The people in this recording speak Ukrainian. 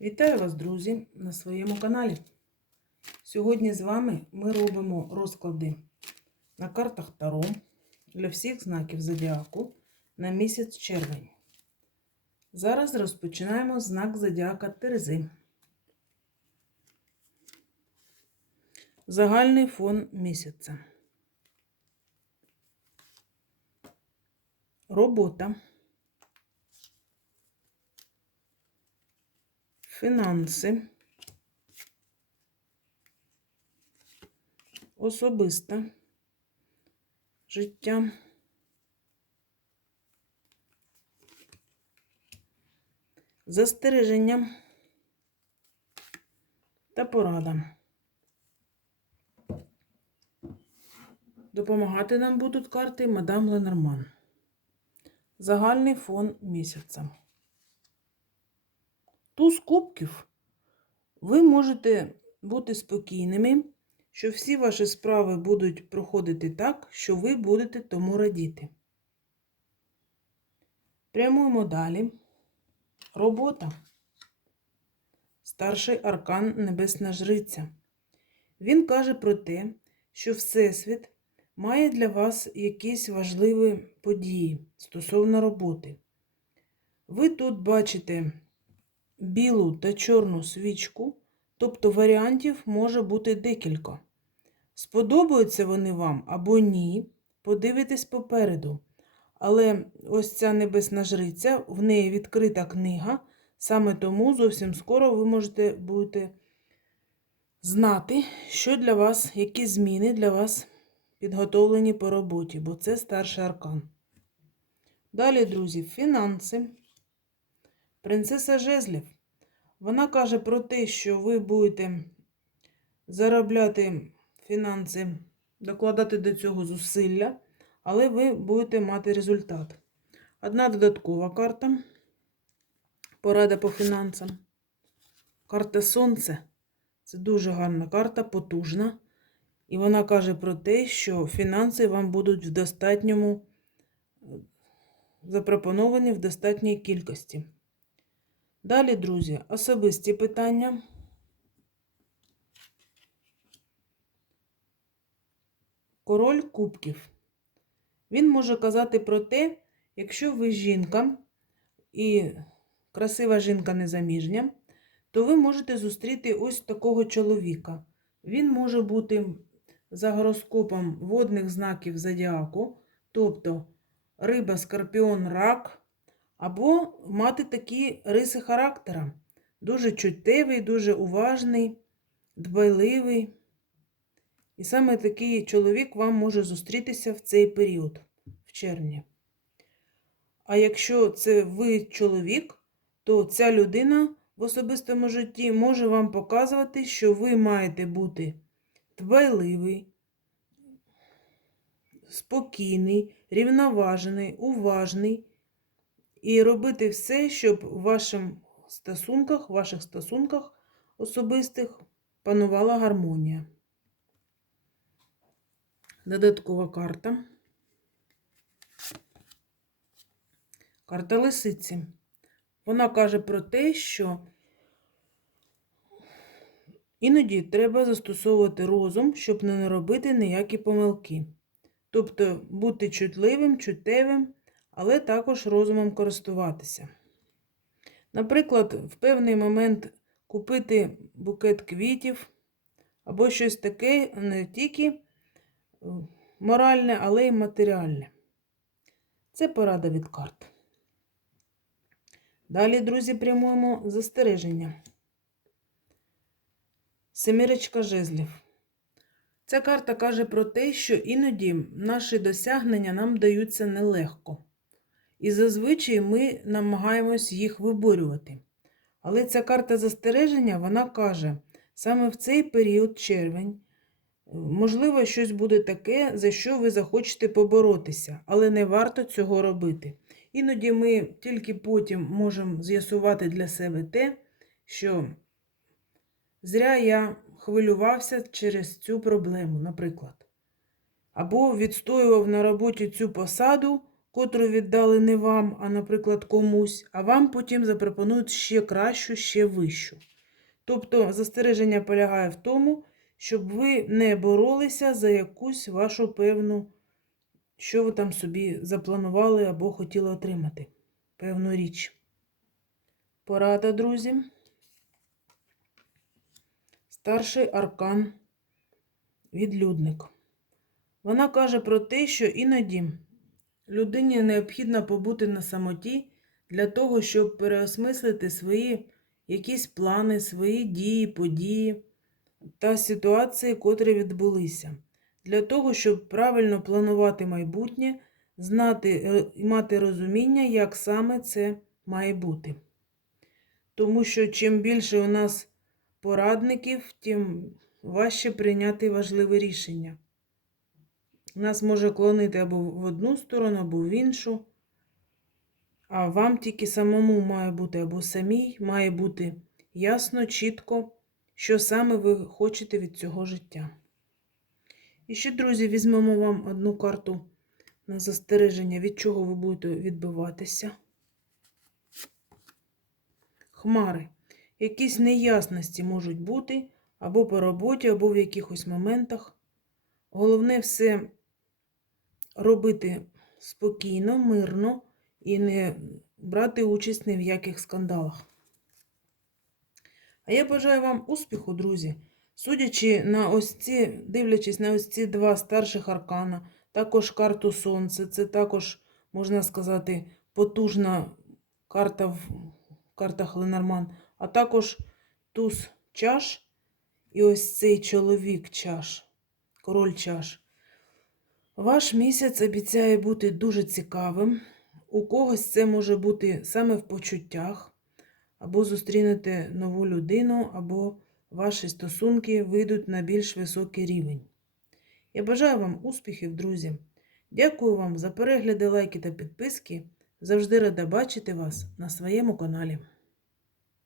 Вітаю вас, друзі, на своєму каналі. Сьогодні з вами ми робимо розклади на картах Таро для всіх знаків зодіаку на місяць червень. Зараз розпочинаємо знак зодіака Терези. Загальний фон місяця. Робота. Фінанси. Особисте життя. Застереження та порада. Допомагати нам будуть карти мадам Ленорман. Загальний фон місяця. Туз кубків ви можете бути спокійними, що всі ваші справи будуть проходити так, що ви будете тому радіти. Прямуємо далі. Робота. Старший аркан Небесна Жриця. Він каже про те, що Всесвіт має для вас якісь важливі події стосовно роботи. Ви тут бачите білу та чорну свічку, тобто варіантів може бути декілька. Сподобаються вони вам або ні, подивитесь попереду. Але ось ця небесна жриця, в неї відкрита книга, саме тому зовсім скоро ви можете будете знати, що для вас, які зміни для вас підготовлені по роботі, бо це старший аркан. Далі, друзі, фінанси. Принцеса Жезлів. Вона каже про те, що ви будете заробляти фінанси, докладати до цього зусилля, але ви будете мати результат. Одна додаткова карта. Порада по фінансам. Карта Сонце. Це дуже гарна карта, потужна. І вона каже про те, що фінанси вам будуть в достатньому запропоновані в достатній кількості. Далі, друзі, особисті питання. Король кубків. Він може казати про те, якщо ви жінка і красива жінка незаміжня, то ви можете зустріти ось такого чоловіка. Він може бути за гороскопом водних знаків зодіаку, тобто риба, скорпіон, рак, або мати такі риси характера. Дуже чуттєвий, дуже уважний, дбайливий. І саме такий чоловік вам може зустрітися в цей період, в червні. А якщо це ви чоловік, то ця людина в особистому житті може вам показувати, що ви маєте бути дбайливий, спокійний, рівноважений, уважний і робити все, щоб в ваших стосунках, в ваших стосунках особистих панувала гармонія. Додаткова карта. Карта лисиці. Вона каже про те, що іноді треба застосовувати розум, щоб не наробити ніякі помилки. Тобто бути чутливим, чуттєвим, але також розумом користуватися. Наприклад, в певний момент купити букет квітів або щось таке не тільки моральне, але й матеріальне. Це порада від карт. Далі, друзі, прямуємо застереження. Семірочка жезлів. Ця карта каже про те, що іноді наші досягнення нам даються нелегко. І зазвичай ми намагаємось їх виборювати. Але ця карта застереження, вона каже, саме в цей період червень, можливо, щось буде таке, за що ви захочете поборотися, але не варто цього робити. Іноді ми тільки потім можемо з'ясувати для себе те, що зря я хвилювався через цю проблему, наприклад. Або відстоював на роботі цю посаду, котру віддали не вам, а, наприклад, комусь, а вам потім запропонують ще кращу, ще вищу. Тобто застереження полягає в тому, щоб ви не боролися за якусь вашу певну, що ви там собі запланували або хотіли отримати. Певну річ. Порада, друзі. Старший аркан відлюдник. Вона каже про те, що іноді людині необхідно побути на самоті для того, щоб переосмислити свої якісь плани, свої дії, події та ситуації, котрі відбулися. Для того, щоб правильно планувати майбутнє, знати е, і мати розуміння, як саме це має бути. Тому що чим більше у нас порадників, тим важче прийняти важливе рішення. Нас може клонити або в одну сторону, або в іншу. А вам тільки самому має бути або самій, має бути ясно, чітко, що саме ви хочете від цього життя. І ще, друзі, візьмемо вам одну карту на застереження, від чого ви будете відбиватися. Хмари. Якісь неясності можуть бути або по роботі, або в якихось моментах. Головне все робити спокійно, мирно і не брати участь ні в яких скандалах. А я бажаю вам успіху, друзі. Судячи на ось ці, дивлячись на ось ці два старших аркана, також карту Сонце, це також, можна сказати, потужна карта в картах Ленорман, а також туз чаш і ось цей чоловік чаш, король чаш. Ваш місяць обіцяє бути дуже цікавим. У когось це може бути саме в почуттях, або зустрінете нову людину, або ваші стосунки вийдуть на більш високий рівень. Я бажаю вам успіхів, друзі. Дякую вам за перегляди, лайки та підписки. Завжди рада бачити вас на своєму каналі.